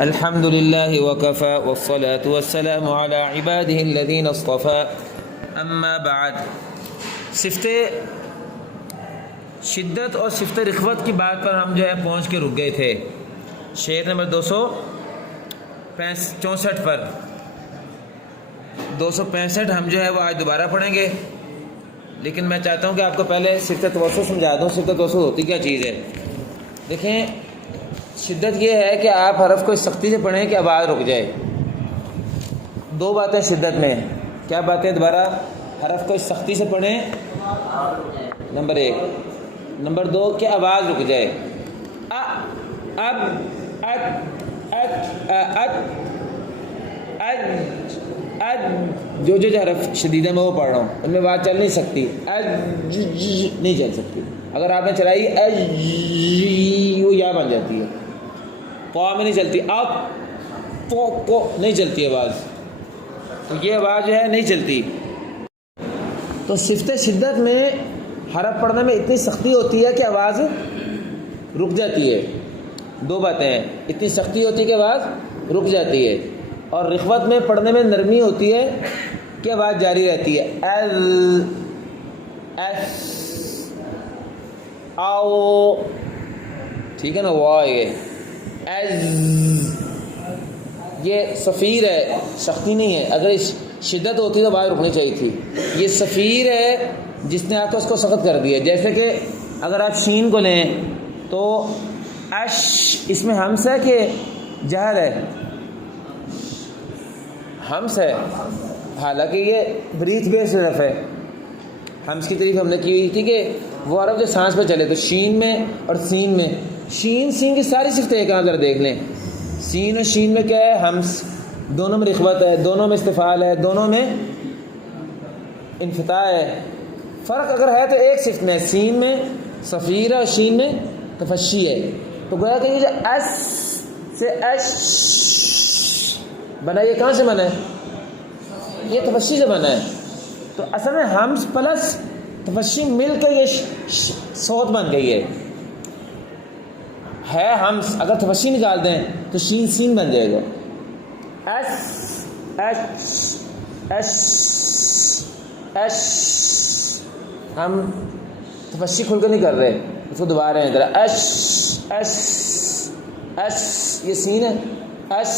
الحمد للہ وکفى والصلاة والسلام علی عباده الذین اصطفى اما بعد. صفت شدت اور صفت رخوت کی بات پر ہم جو ہے پہنچ کے رک گئے تھے. شعر نمبر 264 پر 265 ہم جو ہے وہ آج دوبارہ پڑھیں گے، لیکن میں چاہتا ہوں کہ آپ کو پہلے صفت توسط سمجھا دوں. صفت توسط ہوتی کیا چیز ہے؟ دیکھیں، شدت یہ ہے کہ آپ حرف کو اس سختی سے پڑھیں کہ آواز رک جائے. دو باتیں شدت میں. کیا باتیں؟ دوبارہ حرف کو اس سختی سے پڑھیں، نمبر 1. نمبر 2 کہ آواز رک جائے. اب جو حرف شدیدہ میں وہ پڑھ رہا ہوں ان میں بات چل نہیں سکتی، نہیں چل سکتی. اگر آپ نے چلائی وہ یا بن جاتی ہے، قوا میں نہیں چلتی، اب کو نہیں چلتی آواز، تو یہ آواز جو ہے نہیں چلتی. تو صفت شدت میں حرف پڑھنے میں اتنی سختی ہوتی ہے کہ آواز رک جاتی ہے. دو باتیں ہیں، اتنی سختی ہوتی ہے کہ آواز رک جاتی ہے، اور رخوت میں پڑھنے میں نرمی ہوتی ہے کہ آواز جاری رہتی ہے. آؤ، ٹھیک ہے نا؟ واہ، یہ صفیر ہے، سختی نہیں ہے. اگر شدت ہوتی تو آواز رکنی چاہیے تھی. یہ صفیر ہے جس نے آپ کو اس کو سخت کر دیا. جیسے کہ اگر آپ شین کو لیں تو اش، اس میں ہمس ہے کہ جہر ہے؟ ہمس ہے، حالانکہ یہ بریتھ بیس حرف ہے. ہمس کی تعریف ہم نے کی ہوئی تھی کہ وہ حرف جو سانس پہ چلے. تو شین میں اور سین میں، شین سین کی ساری صفتیں ایک ذرا دیکھ لیں. سین اور شین میں کیا ہے؟ ہمس. دونوں میں رخوت ہے، دونوں میں استفعال ہے، دونوں میں انفتاح ہے. فرق اگر ہے تو ایک صفت میں، سین میں صفیر اور شین میں تفشی ہے. تو گویا کہ یہ جو اس سے اش بنا، یہ کہاں سے بنا ہے؟ یہ تفشی سے بنا ہے. تو اصل میں ہمس پلس تفشی مل کے یہ صوت بن گئی ہے ہمس. اگر تفشی نکال دیں تو شین سین بن جائے گا. S H S S. ہم تفشی کھل کے نہیں کر رہے، اس کو دوبارہ ہیں ذرا. ایس ایس ایس، یہ سین ہے. ایس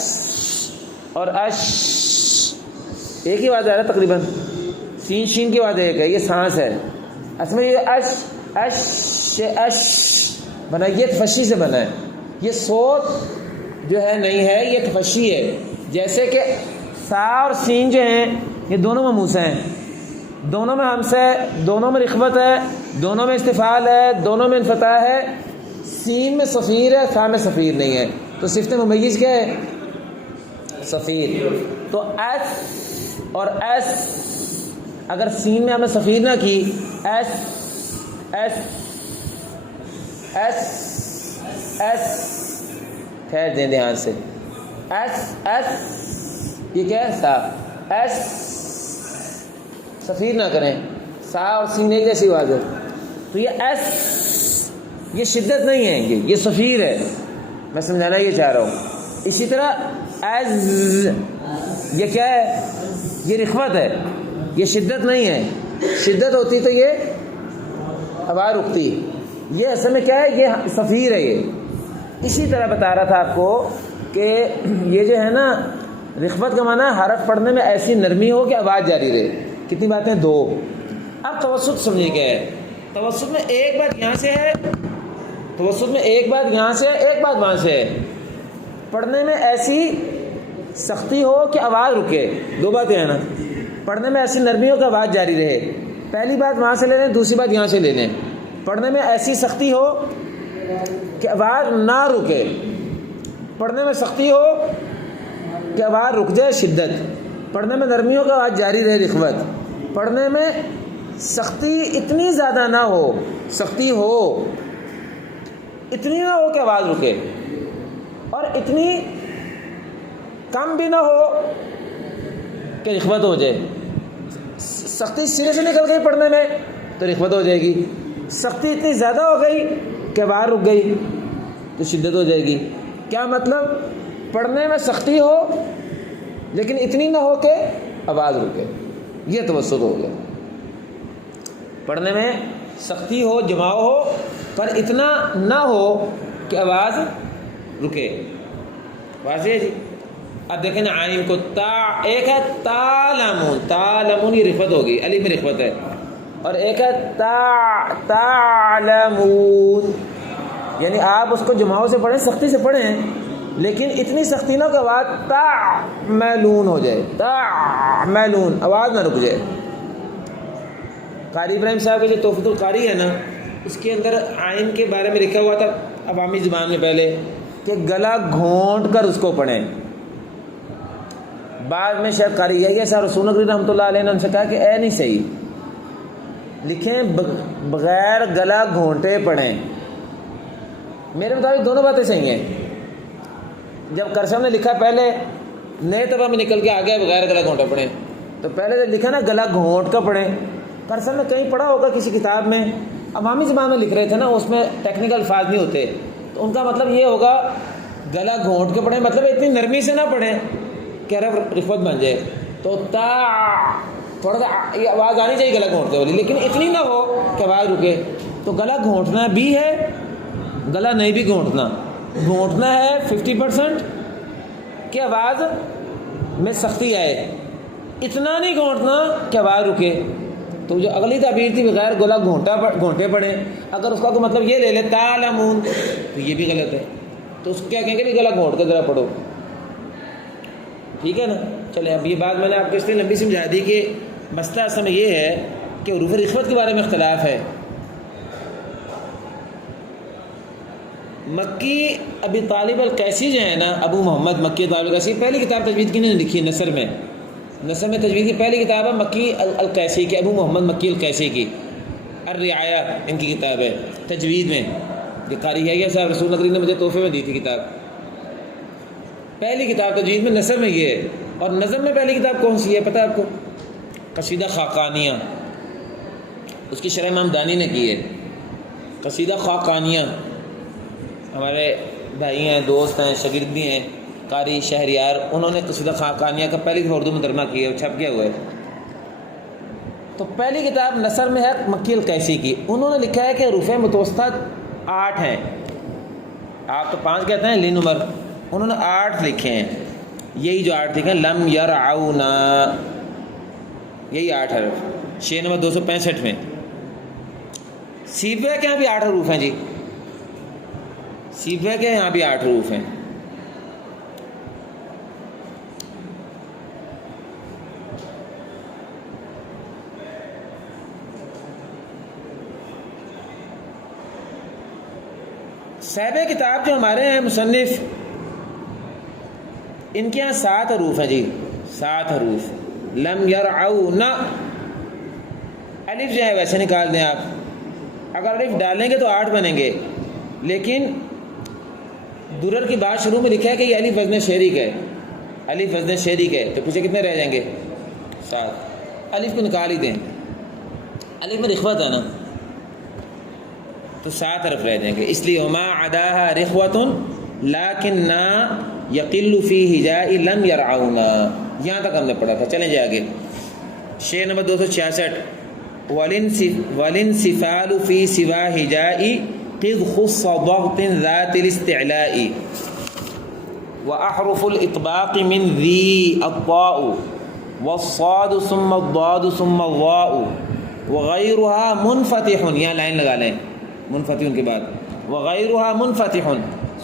اور ایش ایک ہی بات آ رہا ہے تقریباً. سین شین کی بات ایک ہے، یہ سانس ہے. اصل میں یہ ایش ایش سے ایش بنا، یہ تفشی سے بنا ہے. یہ صوت جو ہے نہیں ہے، یہ تفشی ہے. جیسے کہ سا اور سین جو ہیں یہ دونوں میں موسا ہیں، دونوں میں ہمس ہے، دونوں میں رخوت ہے، دونوں میں استفعال ہے، دونوں میں انفتاح ہے. سین میں صفیر ہے، سا میں صفیر نہیں ہے. تو صفت ممیز کیا ہے؟ صفیر. تو ایس اور ایس، اگر سین میں ہم نے صفیر نہ کی، ایس ایس ایس ایس، خیر دیں دھیان سے. ایس ایس، یہ کیا ہے؟ سا. ایس، صفیر نہ کریں، سا اور سین ایک جیسی آواز ہے. تو یہ ایس، یہ شدت نہیں ہے، یہ صفیر ہے. میں سمجھانا یہ چاہ رہا ہوں. اسی طرح ایز، یہ کیا ہے؟ یہ رخوت ہے، یہ شدت نہیں ہے. شدت ہوتی تو یہ آواز رکتی. یہ اصل میں کیا ہے؟ یہ صفیر ہے. یہ اسی طرح بتا رہا تھا آپ کو کہ یہ جو ہے نا، رخوت کا معنی حرف پڑھنے میں ایسی نرمی ہو کہ آواز جاری رہے. کتنی باتیں؟ 2. اب توسط سمجھے کیا ہے. توسط میں ایک بات یہاں سے ہے، توسط میں ایک بات یہاں سے ہے، ایک بات وہاں سے ہے. پڑھنے میں ایسی سختی ہو کہ آواز رکے. 2 باتیں ہیں نا. پڑھنے میں ایسی نرمی ہو کہ آواز جاری رہے. پہلی بات وہاں سے لے لیں، دوسری بات یہاں سے لے لیں. پڑھنے میں ایسی سختی ہو کہ آواز نہ رکے. پڑھنے میں سختی ہو کہ آواز رک جائے، شدت. پڑھنے میں نرمی ہو کہ آواز جاری رہے، رخوت. پڑھنے میں سختی اتنی زیادہ نہ ہو، سختی ہو اتنی نہ ہو کہ آواز رکے، اور اتنی کم بھی نہ ہو کہ رخوت ہو جائے. سختی سرے سے نکل گئی پڑھنے میں تو رخوت ہو جائے گی. سختی اتنی زیادہ ہو گئی کہ آواز رک گئی تو شدت ہو جائے گی. کیا مطلب پڑھنے میں سختی ہو لیکن اتنی نہ ہو کہ آواز رکے، یہ توسط ہو گیا۔ پڑھنے میں سختی ہو، جماؤ ہو، پر اتنا نہ ہو کہ آواز رکے۔ واضح ہے جی؟ اب دیکھیں نا عین کو تا، ایک ہے تعلمون، تعلمون یہ رخوت ہوگی، الف میں رخوت ہے، اور ایک ہے تعلمون، یعنی آپ اس کو جماؤ سے پڑھیں، سختی سے پڑھیں، لیکن اتنی سختی نہ کہ آواز تعملون ہو جائے، تعملون، آواز نہ رک جائے۔ قاری ابراہیم صاحب کے جو تحفۃ القاری ہے نا، اس کے اندر عین کے بارے میں لکھا ہوا تھا عوامی زبان میں پہلے کہ گلا گھونٹ کر اس کو پڑھیں۔ بعد میں شیخ قاری ہے صاحب رسول نقوی رحمۃ اللہ علیہ نے ان سے کہا کہ اے نہیں صحیح، لکھیں بغیر گلا گھونٹے پڑھیں۔ میرے مطابق دونوں باتیں صحیح ہیں۔ جب کرسم نے لکھا پہلے نئے طبع میں نکل کے آ گیا بغیر گلا گھونٹا پڑھیں، تو پہلے جب لکھا نا گلا گھونٹ کا پڑھیں، کرسم نے کہیں پڑھا ہوگا کسی کتاب میں، عوامی زبان میں لکھ رہے تھے نا، اس میں ٹیکنیکل الفاظ نہیں ہوتے، تو ان کا مطلب یہ ہوگا گلا گھونٹ کے پڑھیں، مطلب اتنی نرمی سے نہ پڑھیں کہ حرف رخوت بن جائے۔ تو تا تھوڑا سا یہ آواز آنی چاہیے گلا گھونٹتے والی، لیکن اتنی نہ ہو کہ آواز رکے۔ تو گلا گھونٹنا بھی ہے، گلا نہیں بھی گھونٹنا، گھونٹنا ہے 50% کہ آواز میں سختی آئے، اتنا نہیں گھونٹنا کہ آواز رکے۔ تو جو اگلی تعبیر تھی بغیر گلا گھونٹے پڑھیں، اگر اس کا کوئی مطلب یہ لے لے تعلمون تو یہ بھی غلط ہے، تو اس کو کیا کہیں گے بھی گلا گھونٹ کے ذرا پڑھو، ٹھیک ہے نا۔ چلیں اب یہ بات میں نے آپ کو اس لیے لمبی سمجھا دی کہ مسئلہ اصل میں یہ ہے کہ حروف رخوت کے بارے میں اختلاف ہے۔ مکی ابی طالب القیسی جو ہے نا، ابو محمد مکی طالب القیسی، پہلی کتاب تجوید کی نے لکھی ہے نثر میں تجوید کی پہلی کتاب ہے مکی القیسی کی، ابو محمد مکی القیسی کی، الرعایہ ان کی کتاب ہے تجوید میں، یہ قاری ہے صاحب رسول نقوی نے مجھے تحفے میں دی تھی کتاب، پہلی کتاب تجوید میں نثر میں یہ ہے۔ اور نظم میں پہلی کتاب کون سی ہے پتہ ہے آپ کو؟ قصیدہ خاقانیہ، اس کی شرح امام دانی نے کی ہے، قصیدہ خاقانیہ، ہمارے بھائی ہیں، دوست ہیں، شاگرد بھی ہیں، قاری شہریار، انہوں نے قصیدہ خاقانیہ کا پہلی دفعہ اردو میں ترجمہ کیا ہے، چھپ گیا ہوا ہے۔ تو پہلی کتاب نثر میں ہے مکی القیسی کی، انہوں نے لکھا ہے کہ حروف متوسطہ 8 ہیں، آپ تو 5 کہتے ہیں لی نمبر، انہوں نے 8 لکھے ہیں، یہی جو 8 لکھے ہیں، لم یرعونا، یہی 8 حرف، شے نمبر 265 میں۔ سیبوے کے یہاں بھی 8 حروف ہیں جی، سیبوے کے یہاں بھی 8 حروف ہیں۔ صاحب کتاب جو ہمارے ہیں مصنف، ان کے یہاں 7 حروف ہیں جی، 7 حروف، لم یرعونا، الف جو ہے ویسے نکال دیں آپ، اگر الف ڈالیں گے تو 8 بنیں گے، لیکن درر کی بات شروع میں لکھا ہے کہ یہ الف وزن شعری کا ہے، الف وزن شعری کا ہے، تو پیچھے کتنے رہ جائیں گے؟ 7، الف کو نکال ہی دیں، الف میں رخوت ہے نا، تو 7 حرف رہ جائیں گے، اس لیے وما عداها رخوة لكننا يقل في هجاء لم يرعونا، یہاں تک ہم نے پڑھا تھا۔ چلیں جی آگے، شعر نمبر 266، والانسفال في سوا هجاء قد خص ضغط ذات الاستعلاء وأحرف الإطباق من ذي الطاء والصاد ثم الضاد ثم الضاء وغيرها منفتح، یہاں لائن لگا لیں منفتح کے بعد، وغيرها منفتح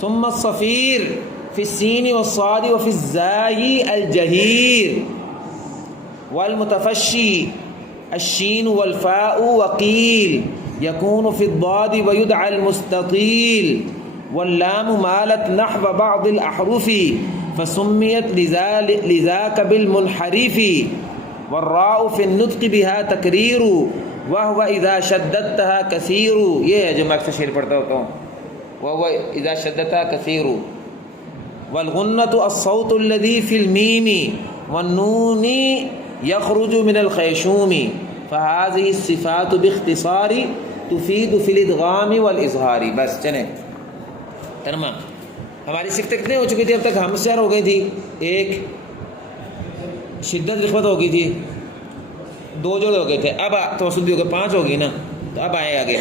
ثم الصفير في السين والصاد وفي الزاي الجهير والمتفشي الشين والفاء وقيل يكون في الضاد ويدعى المستطيل واللام مالت نحو بعض الأحرف فسميت لذاك بالمنحرف والراء في النطق بها تكرير وهو إذا شددتها كثير، یہ ہے جو میں اکثر شعر پڑھتا ہوتا ہوں، وهو إذا شددتها كثير، والغنة الصوت الذي في الميم والنون يخرج من الخيشوم فهذه الصفات باختصار تفيد في الادغام والإظهار۔ بس چلیں ترما ہماری صفتیں کتنی ہو چکی تھی اب تک؟ ہم 4 ہو گئی تھی، ایک شدت رخوت ہو گئی تھی، 2 جوڑے ہو گئے تھے، اب توسط بھی ہو گئے، 5 ہو گئی نا. تو اب آئے آگے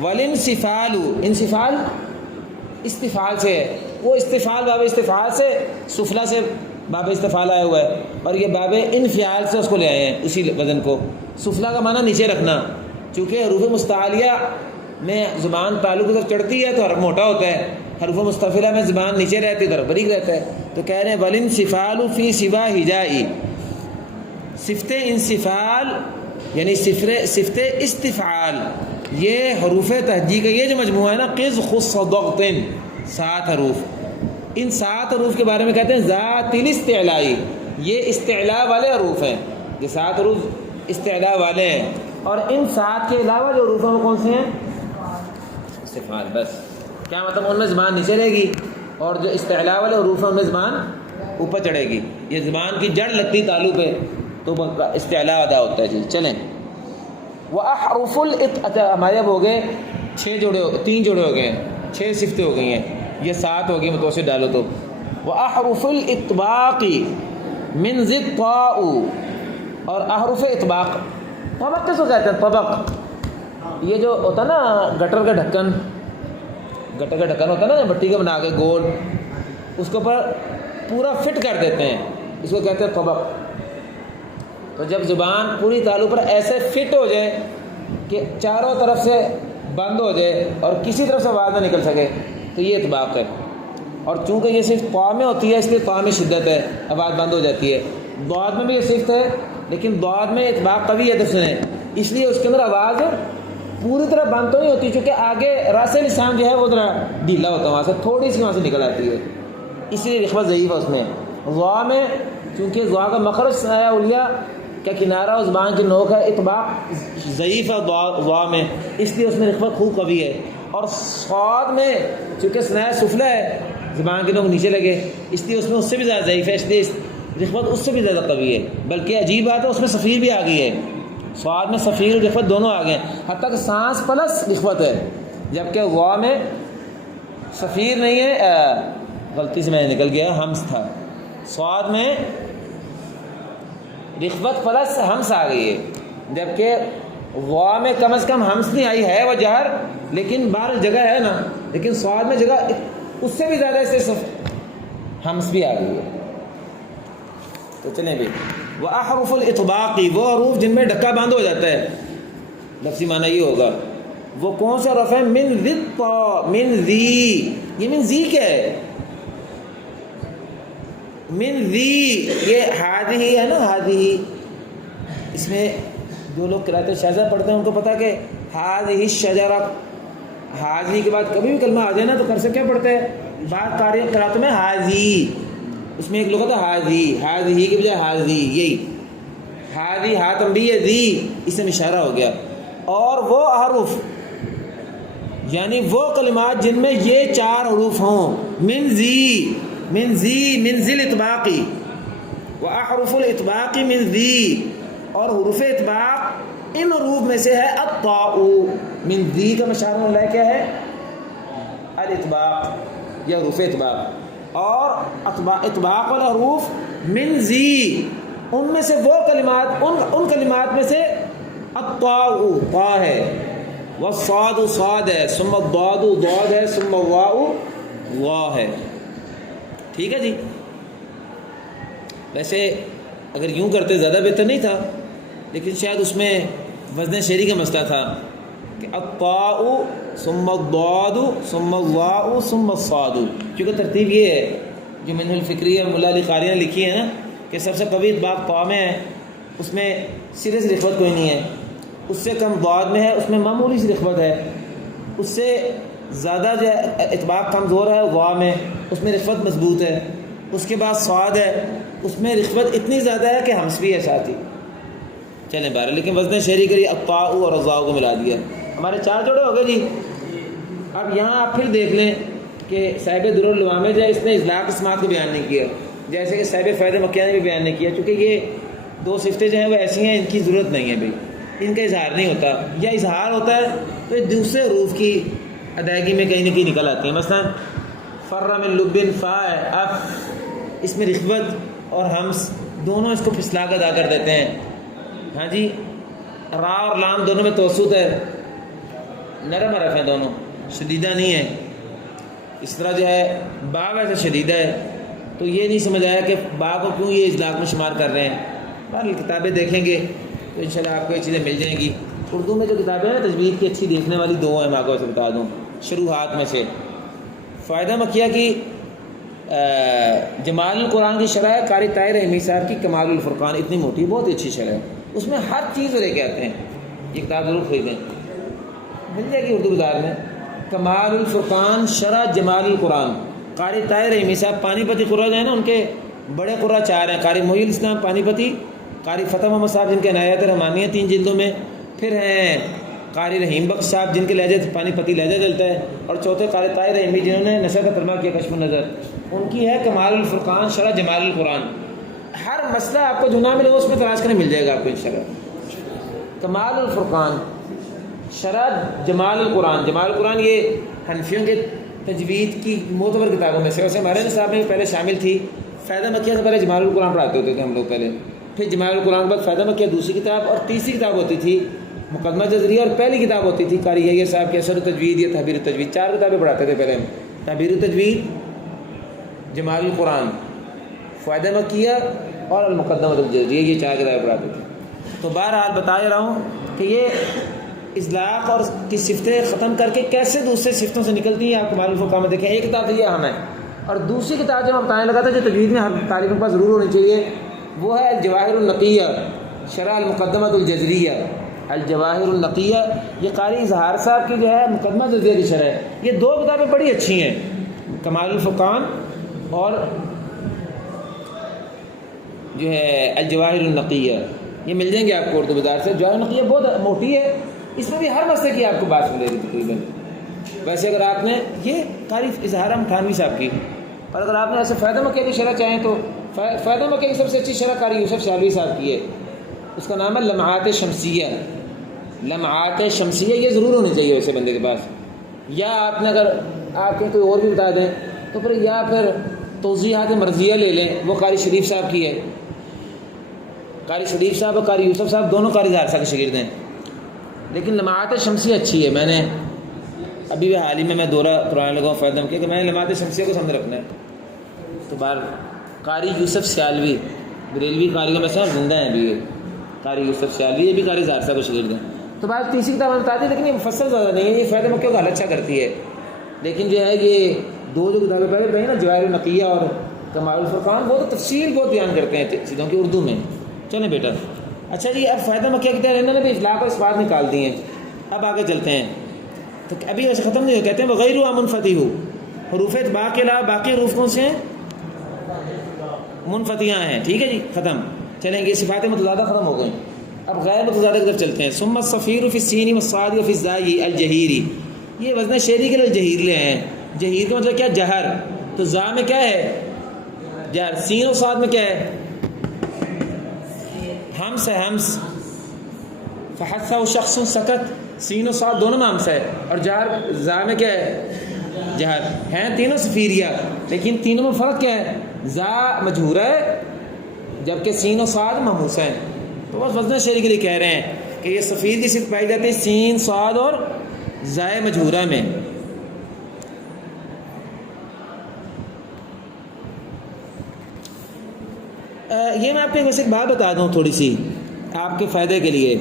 والانسفال. انسفال استفال سے ہے، وہ استفال باب استفال سے، سفلا سے باب استفال آیا ہوا ہے، اور یہ باب انفعال سے اس کو لے آئے ہیں اسی وزن کو. سفلا کا معنی نیچے رکھنا، چونکہ حروف مستعلیہ میں زبان تعلق کی طرف چڑھتی ہے تو حرف موٹا ہوتا ہے، حروف مستفلہ میں زبان نیچے رہتی ہے تو حرف باریک رہتا ہے. تو کہہ رہے ہیں والانسفال فی سوا ہجائی. صفت انسفال یعنی صفت استفعال، یہ حروف تہجی کا یہ جو مجموعہ ہے نا، قز خص ضغط، 7 حروف. ان 7 حروف کے بارے میں کہتے ہیں ذات الاستعلائی، یہ استعلاء والے حروف ہیں، یہ 7 حروف استعلاء والے ہیں. اور ان 7 کے علاوہ جو حروف ہیں وہ کون سے ہیں؟ استفعال. بس کیا مطلب؟ ان میں زبان نیچے رہے گی، اور جو استعلاء والے حروف ہیں ان میں زبان اوپر چڑھے گی. یہ زبان کی جڑ لگتی تعلق پہ تو استعلاء ادا ہوتا ہے. جی چلیں. وَأَحْرُفُ ہمارے اب ہو گئے 3 جوڑے ہو گئے ہیں، 6 صفتیں ہو گئی ہیں، یہ 7 ہو گئی متوسط ڈالو تو. وَأَحْرُفُ الْإِطْبَاقِ مِنْ ذِي الطَّاءُ. اور احرف اطباق، طبق کس کو کہتے ہیں؟ طبق، یہ جو ہوتا ہے نا گٹر کا ڈھکن ہوتا ہے نا مٹی کا بنا کے گول، اس کے اوپر پورا فٹ کر دیتے ہیں، اس کو کہتے ہیں طبق. تو جب زبان پوری تالو پر ایسے فٹ ہو جائے کہ چاروں طرف سے بند ہو جائے اور کسی طرف سے آواز نہ نکل سکے تو یہ اطباق ہے. اور چونکہ یہ صرف طا میں ہوتی ہے اس لیے طا میں شدت ہے، آواز بند ہو جاتی ہے. ضاد میں بھی یہ صفت ہے لیکن ضاد میں اطباق قوی ہے دفنے، اس لیے اس کے اندر آواز پوری طرح بند تو نہیں ہوتی، چونکہ آگے راس لسان جو ہے وہ ذرا ڈھیلا ہوتا ہے، وہاں سے تھوڑی سی وہاں سے نکل آتی ہے، اس لیے رخوت ضعیف ہے اس میں. ضا میں چونکہ ضا کا مخرج سایہ اولیاء کا کنارہ اور زبان کی نوک ہے، اطباق ضعیف ہے ضا میں، اس لیے اس میں رخوت خوب قوی ہے. اور صاد میں چونکہ ثنایا سفلا ہے، زبان کی نوک نیچے لگے، اس لیے اس میں اس سے بھی زیادہ ضعیف ہے، اس لیے رخوت اس سے بھی زیادہ قوی ہے. بلکہ عجیب بات ہے اس میں صفیر بھی آ گئی ہے، صاد میں صفیر اور رخوت دونوں آ گئے ہیں، حتیٰ کہ سانس پلس رخوت ہے، جبکہ ضا میں صفیر نہیں ہے. غلطی سے میں نکل گیا، ہمس تھا. صاد میں رخوت پلس ہمس آ گئی ہے، جبکہ ضا میں کم از کم ہمس نہیں آئی ہے، وہ جہر لیکن بار جگہ ہے نا، لیکن صاد میں جگہ اس سے بھی زیادہ اس سے ہمس بھی آ گئی ہے. تو چلیں بھی. وَأَحْرُفُ الْإِطْبَاقِ، وہ حروف جن میں ڈھکا بند ہو جاتا ہے، لفظی معنی یہ ہوگا. وہ کون سا حرف ہے؟ من ذی الطاء، من ذی، یہ من ذی کیا ہے؟ من ذی، یہ ہادی ہے نا، ہادی، اس میں جو لوگ قرأت شاذہ پڑھتے ہیں ان کو پتا کہ ہادی الشجرہ، ہادی کے بعد کبھی بھی کلمہ آ جائے نا تو کر سے کیا پڑھتے ہیں؟ بعض قرأت میں ہادی، اس میں ایک لغت ہے ہادی، ہادی کے بجائے ہادی، یہی ہادی ہا تنبیہ ہے، ذی اس میں اشارہ ہو گیا. اور وہ حروف یعنی وہ کلمات جن میں یہ 4 حروف ہوں، من ذی، من ذی، من ذی الاطباقی، واحرف الاطباق من ذی، اور حروف اطباق ان حروف میں سے ہے الطاء. من ذی کا مشارہ اللہ کیا ہے؟ الاطباق، یا حروف اطباق. اور اطباق والا حروف من ذی، ان میں سے وہ کلمات، ان کلمات میں سے الطاء طا ہے، والصاد صاد ہے، ثم الضاد ضاد ہے، ثم الواو وا ہے. ٹھیک ہے جی. ویسے اگر یوں کرتے زیادہ بہتر نہیں تھا، لیکن شاید اس میں وزن شعری کا مسئلہ تھا کہ الطاء ثم الضاد ثم الواو ثم الصاد، کیونکہ ترتیب یہ ہے جو منہ الفکریہ ملا علی قاری نے لکھی ہے نا کہ سب سے قوی اطباق طا میں ہے، اس میں سرے سے رخوت کوئی نہیں ہے. اس سے کم ضاد میں ہے، اس میں معمولی سی رخوت ہے. اس سے زیادہ جو اطباق کمزور ہے وا میں، اس میں رخوت مضبوط ہے. اس کے بعد صاد ہے، اس میں رخوت اتنی زیادہ ہے کہ ہمس بھی ہے ساتھ ہی. چلیں بارہ، لیکن وزن شعری کری الطاء اور الضاء کو ملا دیا. ہمارے 4 جوڑے ہو گئے جی. اب یہاں آپ پھر دیکھ لیں کہ صاحب در اللوامع جو ہے اس نے اطلاق اسمات کو بیان نہیں کیا، جیسے کہ صاحب فیض مکیہ نے بھی بیان نہیں کیا، چونکہ یہ 2 صفتیں جو ہیں وہ ایسی ہیں ان کی ضرورت نہیں ہے بھائی، ان کا اظہار نہیں ہوتا، یا اظہار ہوتا ہے تو دوسرے حروف کی ادائیگی میں کہیں نہ کہیں نکل آتی ہیں. مثلا فر من لب فا ہے اف، اس میں رخوت اور ہمس دونوں اس کو پھسلا کے ادا کر دیتے ہیں. ہاں جی، را اور لام دونوں میں توسط ہے، نرم حرف ہیں دونوں، شدیدہ نہیں ہے. اس طرح جو ہے با ویسے شدیدہ ہے، تو یہ نہیں سمجھ آیا کہ با کو کیوں یہ اطلاق میں شمار کر رہے ہیں. بہرحال کتابیں دیکھیں گے تو انشاءاللہ آپ کو یہ چیزیں مل جائیں گی. اردو میں جو کتابیں ہیں تجوید کی اچھی دیکھنے والی دو ہیں، میں آپ کو سے بتا دوں شروحات میں سے. فائدہ مکیہ کی جمال القرآن کی شرح ہے، قاری طاہر رحمی صاحب کی کمال الفرقان، اتنی موٹی بہت اچھی شرح ہے، اس میں ہر چیز لے کے آتے ہیں. یہ کتاب ضرور خریدیں، مل جائے گی اردو بازار میں. کمال الفرقان شرح جمال القرآن، قاری طاہر رحمی صاحب پانی پتی قرآن جو ہے نا، ان کے بڑے قرآن 4 ہیں. قاری محی الاسلام پانی پتی، قاری فتح محمد صاحب جن کے عنایت رحمانیہ 3 جلدوں میں، پھر ہیں قاری رحیم بخش صاحب جن کے لہجے پانی پتی لہجہ چلتا ہے، اور چوتھے قاری طاہر رحمی جنہوں نے نشر کا ترجمہ کیا کشف النظر، ان کی ہے کمال الفرقان شرح جمال القرآن. ہر مسئلہ آپ کو جو نہ ملے اس میں تلاش کرنے مل جائے گا آپ کو انشاءاللہ. کمال الفرقان شرح جمال القرآن. جمال القرآن یہ حنفیوں کے تجوید کی معتبر کتابوں میں سے، ویسے ہمارے نصاب میں پہلے شامل تھی. فائدہ مکیہ سے پہلے جمال القرآن پڑھاتے ہوتے تھے ہم لوگ پہلے، پھر جمال القرآن کے بعد فائدہ مکیہ دوسری کتاب، اور تیسری کتاب ہوتی تھی مقدمہ جزریہ، اور پہلی کتاب ہوتی تھی قاری یحییٰ صاحب کی اثر التجوید یا تحبیر التجوید. 4 کتابیں پڑھاتے تھے پہلے ہم، تحبیر التجوید، جمال القرآن، فائدہ مکیہ اور المقدمہ الجزریہ، یہ 4 کتابیں پڑھاتے تھے. تو بہرحال بتا رہا ہوں کہ یہ اطلاق اور کی صفتیں ختم کر کے کیسے دوسرے صفتوں سے نکلتی ہیں. آپ کمال الفرقان میں دیکھیں، ایک کتاب تو یہ اہم ہے، اور دوسری کتاب جو میں بتانے لگا تھا جو تجوید میں ہر طالب کے پاس ضرور ہونی چاہیے، وہ ہے الجواہر النقیہ شرح المقدمہ الجزریہ. الجواہر النقیہ یہ قاری اظہار صاحب کی جو ہے مقدمہ جزریہ کی شرح ہے. یہ 2 کتابیں بڑی اچھی ہیں، کمال الفرقان اور جو ہے الجواہر النقیہ. یہ مل جائیں گے آپ کو اردو بازار سے. جواہر النقیہ بہت موٹی ہے، اس میں بھی ہر مسئلے کی آپ کو بات ملے گی تقریباً. ویسے اگر آپ نے یہ قاری اظہار تھانوی صاحب کی، اور اگر آپ نے ایسے فائدہ مکیہ کی شرح چاہیں تو فائدہ مکیہ کی سب سے اچھی شرح قاری یوسف شالوی صاحب کی ہے، اس کا نام ہے لمعات شمسیہ. لمعات شمسیہ یہ ضرور ہونی چاہیے ویسے بندے کے پاس. یا آپ نے اگر آپ کے کوئی اور بھی بتا دیں تو پھر یا پھر توضیحات مرضیہ لے لیں، وہ قاری شریف صاحب کی ہے. قاری شریف صاحب اور قاری یوسف صاحب دونوں قاری اظہار صاحب کے شاگرد ہیں، لیکن لمعات شمسیہ اچھی ہے. میں نے ابھی بھی حال ہی میں دورہ قرآن لگاؤں فائدہ کیا کہ میں نے لمعات شمسیہ کو سامنے رکھنا ہے. تو بار قاری یوسف سیالوی بریلوی قاریوں میں سے زندہ ہیں ابھی، قاری یوسف سیالوی، یہ بھی قاری اظہار صاحب کے شاگرد ہیں. تو بعد تیسری کتاب بتا دی، لیکن یہ مفصل زیادہ نہیں ہے، یہ فائدہ مکیہ کا حل اچھا کرتی ہے. لیکن جو ہے یہ 2 جو کتابیں پہلے پڑھی نا، جواہر النقیہ اور کمال الفرقان، وہ تو تفصیل بہت بیان کرتے ہیں چیزوں کی اردو میں. چلیں بیٹا، اچھا جی اب فائدہ مکیہ کی طرح انہوں نے بھی اطلاق اور اثبات نکال دی ہیں. اب آگے چلتے ہیں. تو ابھی ایسے ختم نہیں ہو، کہتے ہیں وغیر منفتح ہو، حروف اتباع کے علاوہ باقی حروف کون سے ہیں؟ منفتحہ ہیں. ٹھیک ہے جی، ختم. چلیں گے صفات متضادہ ختم ہو گئیں. اب غیر متضادہ کی طرف چلتے ہیں. ثم الصفیر فی السین والصاد وفی الزائی الجہیری، یہ وزن شعری کے لیے جہیر لے ہیں. جہیر کا مطلب کیا؟ جہر. تو زا میں کیا ہے؟ جہر. سین و صاد میں کیا ہے؟ ہمس ہے، ہمس. فحثہ شخص سکت، سین و صاد دونوں میں ہمس ہے، اور جہر زا میں کیا ہے؟ جہر. ہیں تینوں صفیریہ، لیکن تینوں میں فرق کیا ہے؟ زا مجہورہ ہے جبکہ سین و صاد مہموسہ ہیں. تو بس وزن شعری کے لیے کہہ رہے ہیں کہ یہ صفیر کی صفت پائی جاتی ہے سین، صاد اور زائے مجہورہ میں. یہ میں آپ کو ویسے ایک بات بتا دوں تھوڑی سی آپ کے فائدے کے لیے،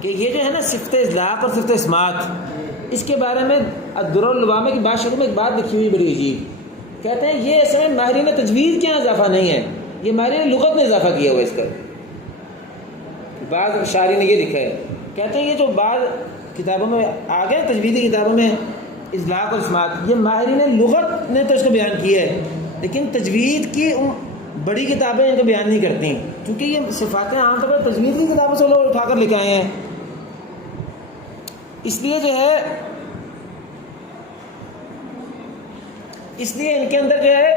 کہ یہ جو ہے نا صفت اطلاق اور صفت اسمات، اس کے بارے میں الدرر اللبامہ کی بات شروع میں ایک بات لکھی ہوئی بڑی عجیب. کہتے ہیں یہ اصل میں ماہرین تجوید کیا اضافہ نہیں ہے، یہ ماہرین لغت نے اضافہ کیا ہوا اس کا. بعض شاعری نے یہ لکھا ہے، کہتے ہیں یہ جو بعض کتابوں میں آ گئے تجویدی کتابوں میں اطلاق اور اسمات، یہ ماہرین لغت نے تو اس کو بیان کیا ہے، لیکن تجوید کی بڑی کتابیں ان کو بیان نہیں کرتی، کیونکہ یہ صفاتیں عام طور پر تجوید کی کتابوں سے لوگ اٹھا کر لکھ آئے ہیں. اس لیے جو ہے ان کے اندر جو ہے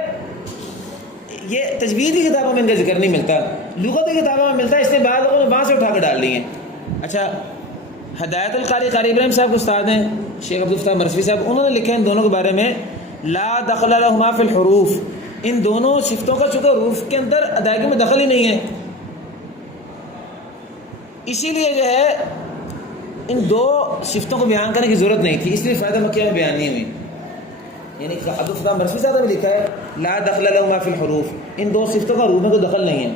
یہ تجوید کی کتابوں میں ان کا ذکر نہیں ملتا، لغت کی کتابوں میں ملتا ہے، اس لیے بعض لوگوں نے وہاں سے اٹھا کر ڈال لی ہیں. اچھا ہدایت القاری قاری ابراہیم صاحب کے استاد ہیں شیخ عبدالفتاح مرسوی صاحب، انہوں نے لکھا ہے ان دونوں کے بارے میں لا دخل لهما فی الحروف، ان دونوں صفتوں کا چونکہ حروف کے اندر ادائیگی میں دخل ہی نہیں ہے، اسی لیے جو ہے ان دو صفتوں کو بیان کرنے کی ضرورت نہیں تھی، اس لیے فائدہ مکیہ میں بیان نہیں ہوئی. یعنی عبدالفتاح مرسوی صاحب نے لکھا ہے لا دخل لهما فی الحروف، ان دو صفتوں کا حروف میں کوئی دخل نہیں ہے،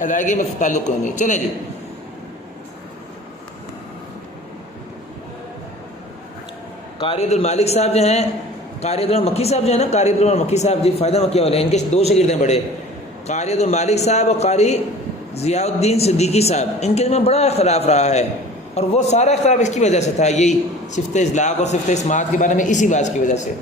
ادائیگی میں تعلق ہوں گے. چلیں جی، قاری عبدالمالک صاحب جو ہیں، قاری عبدالمکی صاحب جو ہے نا، قاری عبدالمکی صاحب جی فائدہ مکیہ والے ہیں، ان کے دو شاگرد ہیں بڑے، قاری عبدالمالک صاحب اور قاری ضیاء الدین صدیقی صاحب، ان کے میں بڑا اختلاف رہا ہے، اور وہ سارا اختلاف اس کی وجہ سے تھا، یہی صفت اطلاق اور صفت اسماعت کے بارے میں اسی بات کی وجہ سے.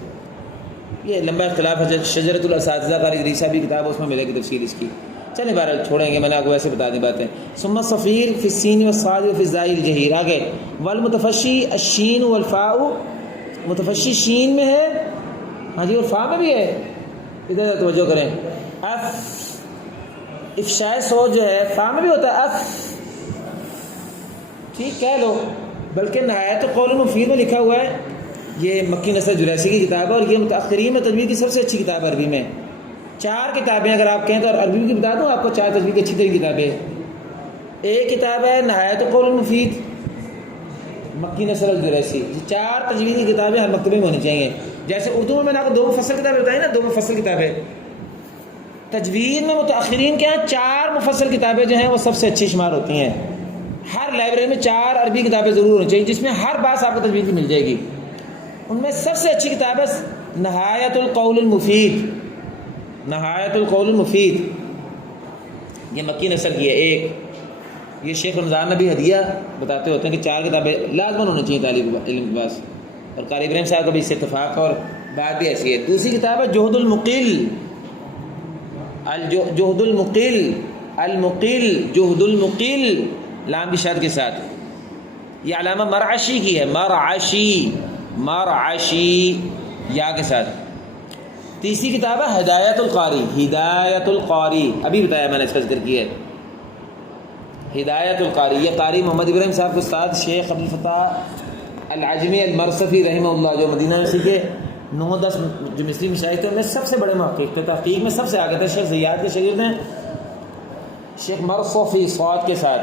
یہ لمبا اختلاف ہے، شجرۃ الاساتذہ قاری ادریس صاحب کی کتاب ہے، اس میں ملے گی تفصیل اس کی. چلیں بہرحال چھوڑیں گے، میں نے آپ کو ویسے بتا دی باتیں. ثم الصفیر فی السین والصاد وفی الزائی الجہیر. آگے والمتفشی الشین والفاء، متفشی شین میں ہے، ہاں جی، اور فا میں بھی ہے، ادھر توجہ کریں. افشاء صوت جو ہے فا میں بھی ہوتا ہے، ٹھیک کہہ لو، بلکہ نہایت قول مفید میں لکھا ہوا ہے، یہ مکی نصر جریسی کی کتاب ہے، اور یہ متاخرین میں تجوید کی سب سے اچھی کتاب ہے عربی میں. 4 کتابیں اگر آپ کہیں تو عربی کی بتا دوں آپ کو 4 تجوید کی اچھی ترین کتابیں. ایک کتاب ہے نہایت قول مفید مکی نصر الجریسی، 4 تجوید کی کتابیں ہر مکتبے میں ہونی چاہیے. جیسے اردو میں نے آپ کو 2 مفصل کتابیں بتائی نا، 2 مفصل کتابیں، تجوید میں متاخرین کے یہاں 4 مفصل کتابیں جو ہیں وہ سب سے اچھی شمار ہوتی ہیں. ہر لائبریری میں 4 عربی کتابیں ضرور ہونی چاہیے، جس میں ہر بات آپ کو تجوید کی مل جائے گی. ان میں سب سے اچھی کتاب ہے نہایت القول المفید، نہایت القول المفید، یہ مکی نصر کی ہے. ایک یہ شیخ رمضان نے بھی ہدیہ بتاتے ہوتے ہیں کہ 4 کتابیں لازماً ہونی چاہیے طالب علم کے پاس، اور قاری ابراہیم صاحب کا بھی اس سے اتفاق اور بات بھی ایسی ہے. دوسری کتاب ہے جہد المقل، جہد المقل، المقل جہد المقل لام کی شاد کے ساتھ، یہ علامہ مرعشی کی ہے، مرعشی، مرعشی یا کے ساتھ. تیسری کتاب ہے ہدایت القاری، ہدایت القاری، ابھی بتایا میں نے اس کا ذکر کیا ہے، ہدایت القاری. یہ قاری محمد ابراہیم صاحب کے استاد شیخ عبدالفتاح العجمی المرصفی رحمہ اللہ، جو مدینہ میں سیکھے 9-10 جو مصری مشائخ تھے ان میں سب سے بڑے محقق تھے، تحقیق میں سب سے آگے تھے. شیخ زیاد کے شاگرد ہیں شیخ مرصفی صاد کے ساتھ،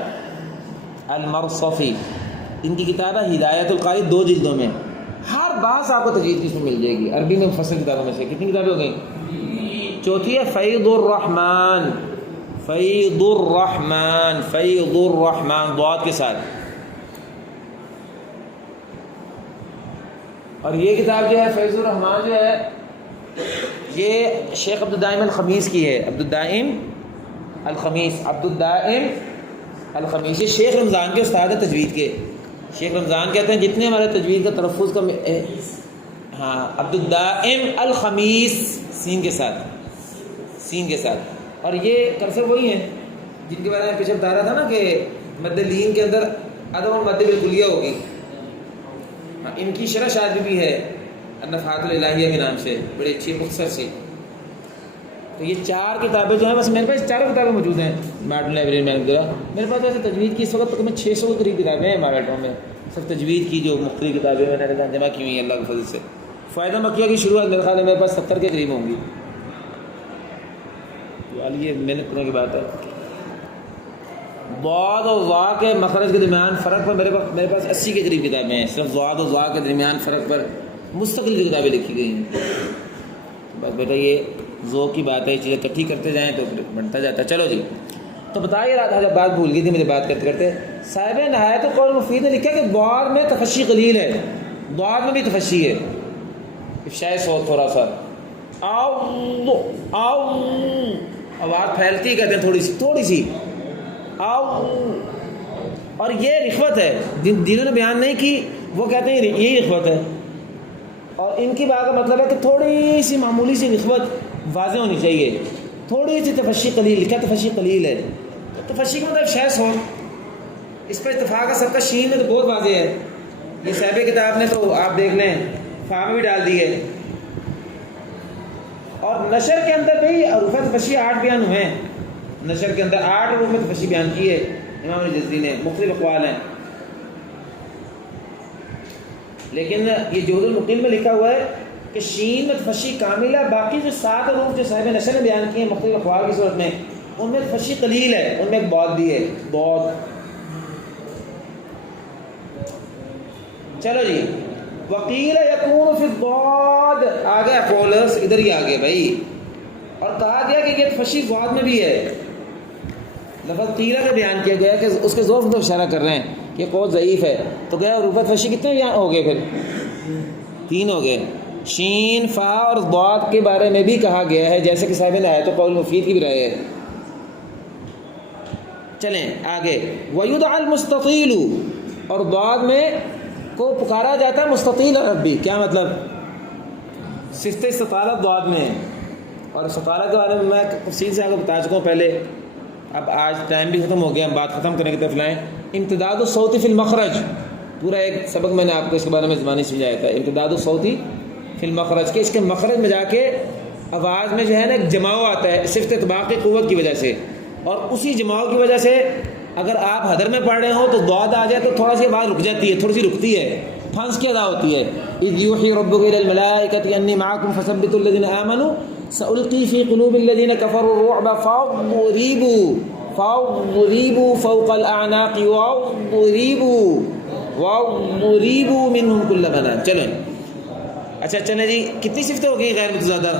المرصفی. ان کی کتاب ہے ہدایت القاری، 2 جلدوں میں، ہر بات آپ کو تجوید کی اس میں مل جائے گی. عربی میں مفصل کتابوں میں سے کتنی کتابیں ہو گئیں؟ چوتھی ہے فیض الرحمن، فیض الرحمن، فیض الرحمن ضاد کے ساتھ. اور یہ کتاب جو ہے فیض الرحمن جو ہے یہ شیخ عبدالدائم الخمیس کی ہے، عبدالدائم الخمیس، عبدالدائم الخمیس. یہ شیخ رمضان کے استاد ہے تجوید کے. شیخ رمضان کہتے ہیں جتنے ہمارے تجوید کا تلفظ کا ہاں عبدالدائم الخمیس، سین کے ساتھ، سین کے ساتھ. اور یہ کرسر وہی ہیں جن کے بارے میں پیچھے بتا رہا تھا نا کہ مد لین کے اندر عدم المد بالکلیہ ہوگی. ان کی شرح شادی بھی ہے النفحات الالہیہ کے نام سے، بڑی اچھی مختصر سی. تو یہ 4 کتابیں جو ہیں، بس میرے پاس 4 کتابیں موجود ہیں ماڈرن لائبریری میں. میرے پاس ویسے تجوید کی اس وقت تقریباً 600 کے قریب کتابیں ہیں مارٹوں میں، سب تجوید کی جو مختلف کتابیں میں نے جمع کی ہوئی ہیں اللہ کے فضل سے. فائدہ مکیہ کی شروعات میرے خیال میں میرے پاس 70 کے قریب ہوں گی. یہ محنت کرنے کی بات ہے. ضاد اور ظا کے مخرج کے درمیان فرق پر میرے پاس 80 کے قریب کتابیں ہیں، صرف ضاد اور ظا کے درمیان فرق پر مستقل جو کتابیں لکھی گئی ہیں. بس بیٹا یہ ذوق کی بات ہے، چیزیں اکٹھی کرتے جائیں تو پھر بنتا جاتا ہے. چلو جی، تو بتائیے رات جب بات بھول گئی تھی مجھے بات کرتے کرتے. صاحب نہایت القول مفید نے لکھا کہ ضاد میں تفشی قلیل ہے، ضاد میں بھی تفشی ہے، افشاء صوت تھوڑا سا، آؤ آؤ آواز پھیلتی کہتے ہیں تھوڑی سی آؤ. اور یہ رخوت ہے، جنہوں نے بیان نہیں کی وہ کہتے ہیں یہی رخوت ہے. اور ان کی بات کا مطلب ہے کہ تھوڑی سی معمولی سی رخوت واضح ہونی چاہیے، تھوڑی سی تفشی قلیل. لکھا تفشی قلیل ہے، تو تفشی کا مطلب شیخ ہو، اس پر اتفاق ہے سب کا. شین میں تو بہت واضح ہے، یہ صاحب کتاب نے تو آپ دیکھ لیں فا میں بھی ڈال دی ہے. اور نشر کے اندر بھی حروف تفشی 8 بیان ہوئے ہیں، نشر کے اندر 8 حروف تفشی بیان کی ہے امام الجزری نے، مختلف اقوال ہیں. لیکن یہ جہد المقیم میں لکھا ہوا ہے کہ شین میں تفشی کامل ہے، باقی جو 7 حروف جو صاحب نشر نے بیان کیے ہیں مختلف اقوال کی صورت میں، ان میں تفشی قلیل ہے، ان میں ایک بعد بھی ہے، بعد۔ چلو جی، وقیل یکون فی الضاد، آگے اقولس ادھر ہی آگے بھائی، اور کہا گیا کہ یہ تفشی بعد میں بھی ہے۔ لفظ قیلہ کا بیان کیا گیا کہ اس کے ضعف کو اشارہ کر رہے ہیں کہ قول ضعیف ہے، تو گیا حروف تفشی کتنے بیان ہو گئے؟ پھر 3 ہو گئے۔ شین، فا اور ضاد کے بارے میں بھی کہا گیا ہے، جیسے کہ صاحب نے آیت قول مفید کی بھی رائے ہے۔ چلیں آگے، وَيُدْعَى الْمُسْتَطِيلُ، اور ضاد میں کو پکارا جاتا ہے مستطیل عرب بھی۔ کیا مطلب؟ صفت استطالت ضاد میں ہے، اور استطالت کے بارے میں میں تفصیل سے آپ کو بتا چکا ہوں پہلے، اب آج ٹائم بھی ختم ہو گیا، ہم بات ختم کرنے کی طرف لائیں۔ امتداد الصوت فی المخرج، پورا ایک سبق میں نے آپ کو اس کے بارے میں زبانی سمجھایا تھا، امتداد الصوت فی المخرج، کہ اس کے مخرج میں جا کے آواز میں جو ہے نا ایک جماؤ آتا ہے صفت اطباق کی قوت کی وجہ سے، اور اسی جماؤ کی وجہ سے اگر آپ حدر میں پڑھ رہے ہوں تو ضاد آ جائے تو تھوڑا سی آواز رک جاتی ہے، تھوڑی سی رکتی ہے، پھنس کے ادا ہوتی ہے۔ اذ یوحی ربک الی الملائکۃ انی معکم فثبتوا الذین آمنوا سألقی فی قلوب الذین کفروا الرعب فاضربوا فوق الاعناق واضربوا منهم کل بنان۔ چلیں اچھا چلیں جی، کتنی صفتیں ہو گئی غیر متضادہ؟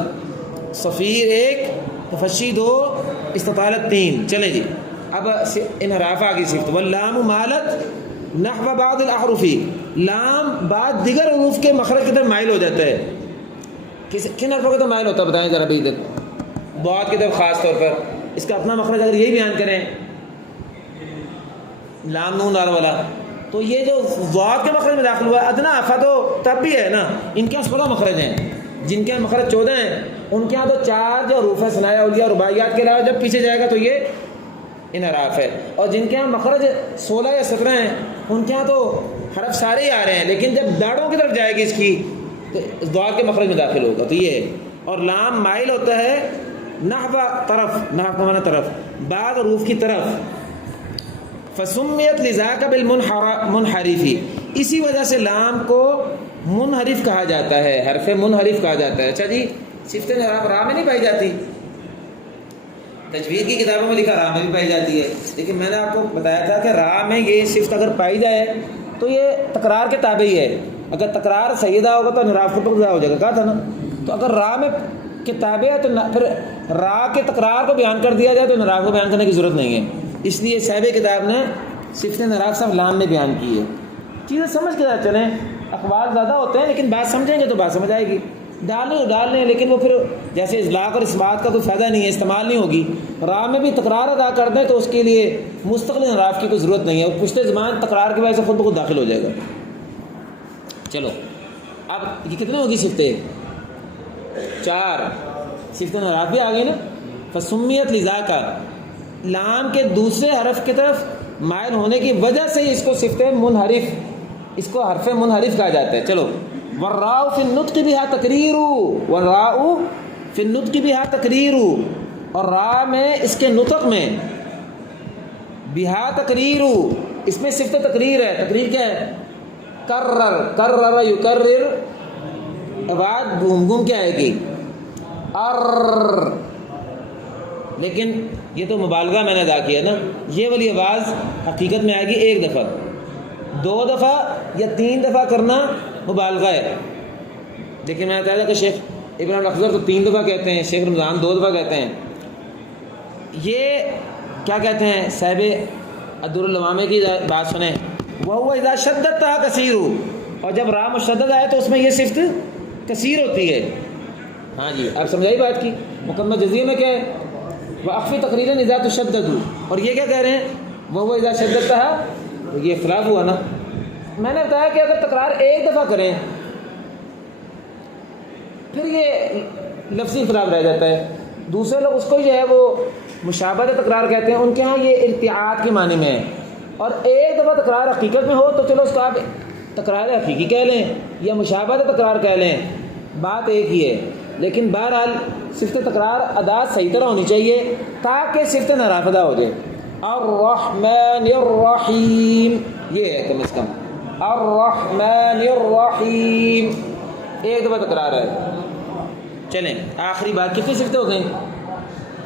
صفیر 1، تفشی 2، استطالت 3۔ چلیں جی، اب انحراف آگئی صفت۔ واللام مالت نحو بعض الاحرف، لام بعض دیگر حروف کے مخرج کی طرف مائل ہو جاتا ہے۔ کن حرفوں کی طرف مائل ہوتا ہے بتائیں ذرا بھی؟ ضاد کی طرف خاص طور پر، اس کا اپنا مخرج اگر یہی بیان کریں لام نون دال والا، تو یہ جو ضاد کے مخرج میں داخل ہوا ہے ادنا افا تو تب بھی ہے نا، ان کے یہاں 16 مخرج ہیں، جن کے یہاں مخرج 14 ہیں، ان کے یہاں تو 4 جو حروف ثنائیہ اولیہ رباعیات کے علاوہ جب پیچھے جائے گا تو یہ انحراف ہے، اور جن کے یہاں مخرج 16 یا 17 ہیں ان کے یہاں تو حرف سارے ہی آ رہے ہیں، لیکن جب داڑوں کی طرف جائے گی اس کی تو ضاد کے مخرج میں داخل ہوگا، تو یہ ہے۔ اور لام مائل ہوتا ہے نحو طرف، نحو کا معنی طرف، بعض حروف کی طرف، فسمیت لذاک بالمنحرف، اسی وجہ سے لام کو منحرف کہا جاتا ہے، حرف منحرف کہا جاتا ہے۔ اچھا جی، صفت انحراف را میں نہیں پائی جاتی، تجوید کی کتابوں میں لکھا را میں بھی پائی جاتی ہے، لیکن میں نے آپ کو بتایا تھا کہ را میں یہ صفت اگر پائی جائے تو یہ تکرار کے تابع ہی ہے، اگر تکرار سیدہ ہوگا تو انحراف کو ہو جائے گا، کہا تھا نا۔ تو اگر را میں کے تابع ہے تو پھر را کے تکرار کو بیان کر دیا جائے تو انحراف کو بیان کرنے کی ضرورت نہیں ہے، اس لیے صاحب کتاب نے صفت انحراف صرف لام میں بیان کی ہے۔ چیزیں سمجھ کے چلیں، اخبار زیادہ ہوتے ہیں لیکن بات سمجھیں گے تو بات سمجھ آئے گی، ڈال لیں لیکن وہ پھر جیسے اطلاق اور اس بات کا کوئی فائدہ نہیں ہے، استعمال نہیں ہوگی۔ را میں بھی تکرار ادا کر دیں تو اس کے لیے مستقل انحراف کی کوئی ضرورت نہیں ہے، وہ پشت زبان تکرار کی وجہ سے خود بخود داخل ہو جائے گا۔ چلو اب یہ کتنے ہوگی صفتیں؟ 4 صفت انحراف بھی آ گئی نا۔ فسمیت لذاک، لام کے دوسرے حرف کی طرف مائل ہونے کی وجہ سے اس کو صفت منحرف، اس کو حرف منحرف کہا جاتا ہے۔ چلو، والراء فی النطق بہا تقریر، والراء فی النطق بہا تقریر، اور را میں اس کے نطق میں بہا تقریر، اس میں صفت تقریر ہے۔ تقریر کیا ہے؟ کرر یکرر، آواز گھوم کے آئے گی، لیکن یہ تو مبالغہ میں نے ادا کیا نا، یہ والی آواز حقیقت میں آئے گی 1 دفعہ، 2 دفعہ یا 3 دفعہ کرنا مبالغہ ہے، لیکن میں نے بتایا کہ شیخ ابراہیم الاخضر تو 3 دفعہ کہتے ہیں، شیخ رمضان 2 دفعہ کہتے ہیں۔ یہ کیا کہتے ہیں صاحب الدر اللوامہ کی بات سنیں، وَهُوَ إِذَا شَدَّدْتَهَا كَثِيرٌ، اور جب را مشدد آئے تو اس میں یہ صفت کثیر ہوتی ہے۔ ہاں جی، آپ سمجھائی بات کی؟ مقدمہ جزیہ میں کیا ہے؟ وَأَخْفِ تَقْرِيرًا إِذَا تُشَدَّدُ، اور یہ کیا کہہ رہے ہیں؟ وَهُوَ إِذَا شَدَّدْتَهَا، یہ اختلاف ہوا نا۔ میں نے بتایا کہ اگر تکرار 1 دفعہ کریں پھر یہ لفظی اختلاف رہ جاتا ہے، دوسرے لوگ اس کو جو ہے وہ مشابہت تکرار کہتے ہیں، ان کے ہاں یہ ارتعاد کے معنی میں ہے، اور 1 دفعہ تکرار حقیقت میں ہو تو چلو اس کو آپ تکرار حقیقی کہہ لیں یا مشابہت تکرار کہہ لیں، بات ایک ہی ہے، لیکن بہرحال صفت تکرار ادا صحیح طرح ہونی چاہیے تاکہ صفت انحراف ادا ہو جائے۔ الرحمن الرحیم، یہ ہے کم از کم، الرحمن الرحیم، ایک دفعہ تکرار ہے۔ چلیں آخری بات، کتنی صفتیں ہو گئیں؟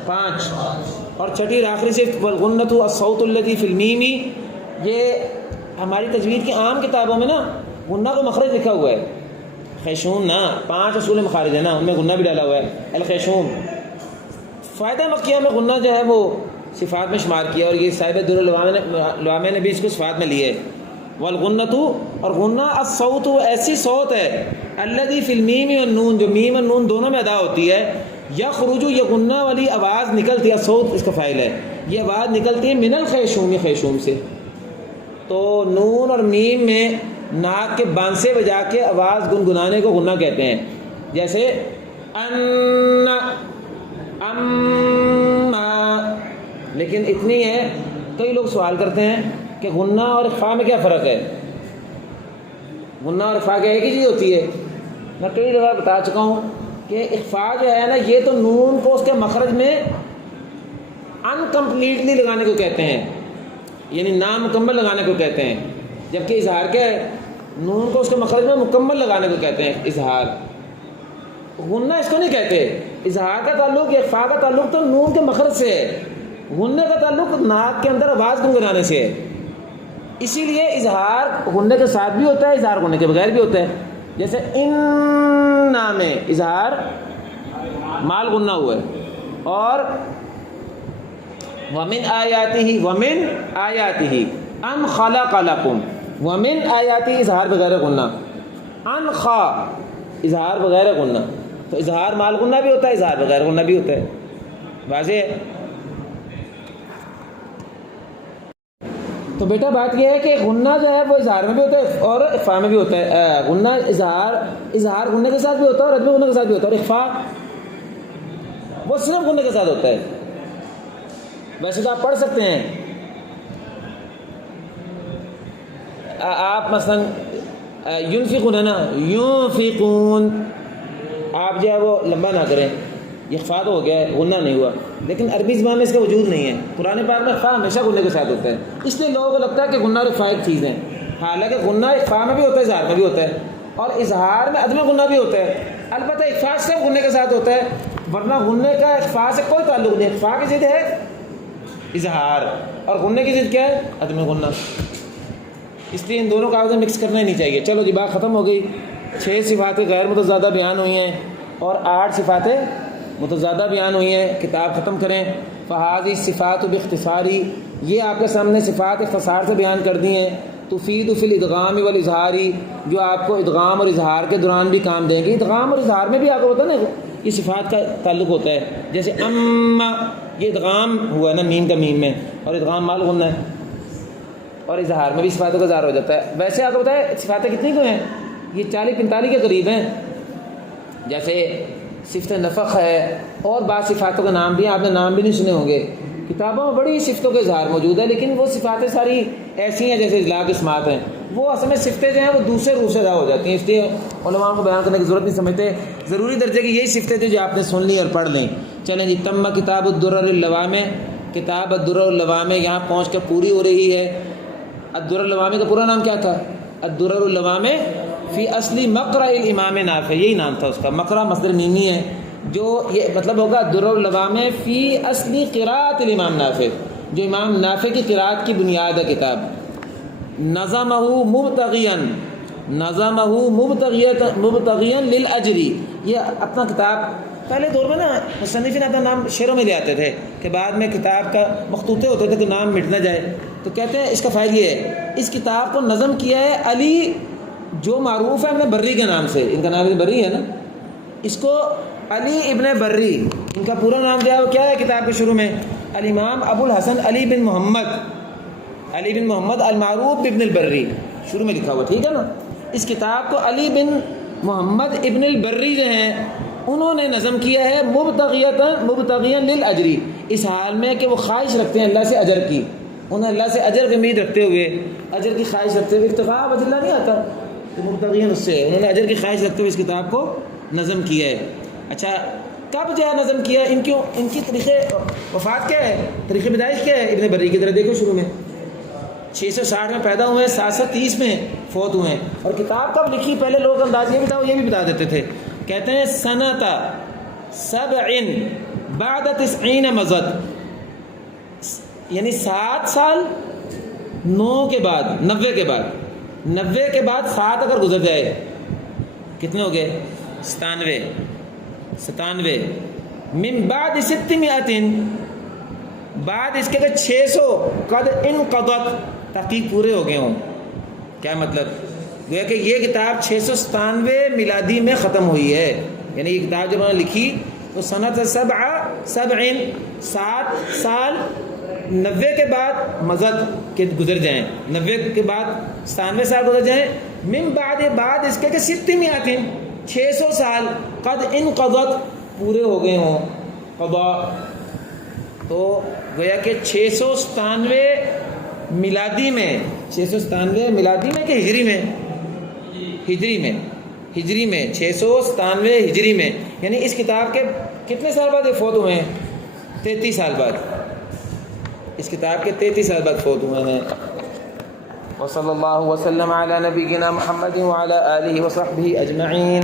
5، اور چھٹی اور آخری صفت والغنۃ الصوت الذی فی المیم، یہ ہماری تجوید کی عام کتابوں میں نا غنہ کو مخرج لکھا ہوا ہے، خیشوم نا، 5 اصول مخارج ہے نا، ان میں غنہ بھی ڈالا ہوا ہے، الخیشوم۔ فائدہ مکیہ میں غنہ جو ہے وہ صفات میں شمار کیا، اور یہ صاحب دراللوامہ نے بھی اس کو صفات میں لیے۔ والغنۃ، اور غنہ الصوت ایسی صوت ہے، الذی فی المیم والنون، جو میم اور نون دونوں میں ادا ہوتی ہے، یخرج، یہ غنہ والی آواز نکلتی ہے، صوت اس کا فاعل ہے، یہ آواز نکلتی ہے من الخیشوم، خیشوم سے۔ تو نون اور میم میں ناک کے بانسے بجا کے آواز گنگنانے کو غنہ کہتے ہیں، جیسے ان، اما۔ لیکن اتنی ہے، کئی لوگ سوال کرتے ہیں کہ غنہ اور اخفاء میں کیا فرق ہے؟ غنہ اور اخفاء کیا ایک ہی چیز ہوتی ہے؟ میں کئی دفعہ بتا چکا ہوں کہ اخفاء جو ہے نا، یہ تو نون کو اس کے مخرج میں انکمپلیٹلی لگانے کو کہتے ہیں، یعنی نامکمل لگانے کو کہتے ہیں، جبکہ اظہار کیا ہے؟ نون کو اس کے مخرج میں مکمل لگانے کو کہتے ہیں اظہار۔ غنہ اس کو نہیں کہتے، اظہار کا تعلق یا اخفاء کا تعلق تو نون کے مخرج سے ہے، غنہ کا تعلق ناک کے اندر آواز گنگنانے سے ہے۔ اسی لیے اظہار غنہ کے ساتھ بھی ہوتا ہے، اظہار غنہ کے بغیر بھی ہوتا ہے، جیسے ان میں اظہار مال غنہ ہوا ہے، اور ومن آیاتہ، ومن آیاتہ ان خلق لکم، ومن آیاتہ اظہار بغیر غنہ، ان خا اظہار بغیر غنہ، تو اظہار مال غنہ بھی ہوتا ہے، اظہار بغیر غنہ بھی ہوتا ہے، واضح ہے؟ تو بیٹا بات یہ ہے کہ غنہ جو ہے وہ اظہار میں بھی ہوتا ہے اور اخفاء میں بھی ہوتا ہے۔ غنہ اظہار غنہ کے ساتھ بھی ہوتا ہے اور عدم غنہ کے ساتھ بھی ہوتا ہے، اور اخفاء وہ صرف غنہ کے ساتھ ہوتا ہے۔ ویسے تو آپ پڑھ سکتے ہیں، آپ مثلا ينفقون ہے نا، ينفقون، آپ جو ہے وہ لمبا نہ کریں، یہ اخفاء تو ہو گیا ہے، غنہ نہیں ہوا، لیکن عربی زبان میں اس کا وجود نہیں ہے۔ قرآن پاک میں اخفاء ہمیشہ غنہ کے ساتھ ہوتا ہے، اس لیے لوگوں کو لگتا ہے کہ غنہ اور اخفاء ایک چیز ہے، حالانکہ غنہ اخفاء میں بھی ہوتا ہے، اظہار میں بھی ہوتا ہے، اور اظہار میں عدم غنہ بھی ہوتا ہے، البتہ اخفاء صرف غنہ کے ساتھ ہوتا ہے، ورنہ غنہ کا اخفاء سے کوئی تعلق نہیں۔ اخفاء کی ضد ہے اظہار، اور غنہ کی ضد کیا ہے؟ عدم غنہ۔ اس لیے ان دونوں کاغذیں مکس کرنا ہی نہیں چاہیے۔ چلو جی بات ختم ہو گئی، 6 صفات غیر متضادہ بیان ہوئی ہیں اور 8 صفات متضادہ بیان ہوئی ہیں، کتاب ختم کریں۔ فہذی صفات باختصاری، یہ آپ کے سامنے صفات اختصار سے بیان کر دی ہیں، تفید فی الادغام والاظہاری، جو آپ کو ادغام اور اظہار کے دوران بھی کام دیں گے۔ ادغام اور اظہار میں بھی آپ کو پتہ نا یہ صفات کا تعلق ہوتا ہے، جیسے اما، یہ ادغام ہوا ہے نا میم کا میم میں، اور ادغام مال غنہ ہے، اور اظہار میں بھی صفاتوں کا اظہار ہو جاتا ہے۔ ویسے آپ کو بتائیں صفاتیں کتنی کو ہیں؟ یہ 40-45 کے قریب ہیں، جیسے صفت نفخ ہے، اور بعض صفاتوں کے نام بھی ہیں، آپ نے نام بھی نہیں سنے ہوں گے، کتابوں میں بڑی صفتوں کے اظہار موجود ہے، لیکن وہ صفاتیں ساری ایسی ہیں جیسے اطلاق اسمات ہیں، وہ اصل میں صفتیں جو ہیں وہ دوسرے روح سے ادا ہو جاتی ہیں، اس لیے علماء کو بیان کرنے کی ضرورت نہیں سمجھتے، ضروری درجے کی یہی صفتیں تھیں جو آپ نے سن لی اور پڑھ لیں۔ چلیں جی، تم کتاب الدرر اللوامع، کتاب الدرر اللوامع یہاں پہنچ کر پوری ہو رہی ہے۔ الدرر اللوامع کا پورا نام کیا تھا؟ الدرر اللوامع فی اصلی مقرأ الامام نافع، یہی نام تھا اس کا، مقرأ مصدر میمی ہے، جو یہ مطلب ہوگا الدرر اللوامع فی اصلی قراءۃ الامام نافع، جو امام نافع کی قراءت کی بنیاد ہے کتاب۔ نظمہ مبتغیاً للاجر، یہ اپنا کتاب پہلے دور میں نا مصنفین اپنا نام شعروں میں لے آتے تھے کہ بعد میں کتاب کا مخطوطے ہوتے تھے کہ نام مٹ نہ جائے، تو کہتے ہیں اس کا فائدہ یہ ہے، اس کتاب کو نظم کیا ہے علی، جو معروف ہے ابن بری کے نام سے، ان کا نام ابن بری ہے نا، اس کو علی ابن بری، ان کا پورا نام جو ہے وہ کیا ہے کتاب کے شروع میں؟ الامام ابو الحسن علی بن محمد، علی بن محمد المعروف ابن البری، شروع میں لکھا ہوا، ٹھیک ہے نا۔ اس کتاب کو علی بن محمد ابن البری جو ہیں انہوں نے نظم کیا ہے مبتغیاً للاجری، اس حال میں کہ وہ خواہش رکھتے ہیں اللہ سے اجر کی، انہیں اللہ سے اجر کی امید رکھتے ہوئے، اجر کی خواہش رکھتے ہوئے، اکتفا وجہ اللہ نہیں آتا تو مبتغیاً اس سے انہوں نے اجر کی خواہش رکھتے ہوئے اس کتاب کو نظم کیا ہے۔ اچھا کب جو ہے نظم کیا ہے، ان کی تاریخ وفات کیا ہے، تاریخ پیدائش کیا ہے ابن بری کی طرح دیکھو شروع میں، 660 میں پیدا ہوئے ہیں، 730 میں فوت ہوئے ہیں. اور کتاب کب لکھی پہلے لوگ انداز یہ بھی بتا دیتے تھے. کہتے ہیں سنتا 7 بعد 90 مضت، یعنی 7 سال 9 کے بعد 90 کے بعد 90 کے بعد 7 اگر گزر جائے کتنے ہو گئے 97 من بعد 600 بعد اس کے 600 قد انقضت تحقیق پورے ہو گئے ہوں. کیا مطلب؟ گویا کہ یہ کتاب 697 میلادی میں ختم ہوئی ہے. یعنی یہ کتاب جب انہوں نے لکھی تو سنت 7 سال 90 کے بعد مضت کے گزر جائیں، 90 کے بعد 97 سال گزر جائیں. من بعد اس کے 600 سال قد انقضت پورے ہو گئے ہوں قضا. تو گویا کہ 697 میلادی میں 697 میلادی میں کہ ہجری میں 697 ہجری میں، یعنی اس کتاب کے کتنے سال بعد یہ فوت ہوئے ہیں 33 سال بعد. اس کتاب کے 33 سال بعد فوت ہوئے ہیں. وصلی اللہ وسلم علی نبینا محمد وعلی آلہ وصحبہ اجمعین.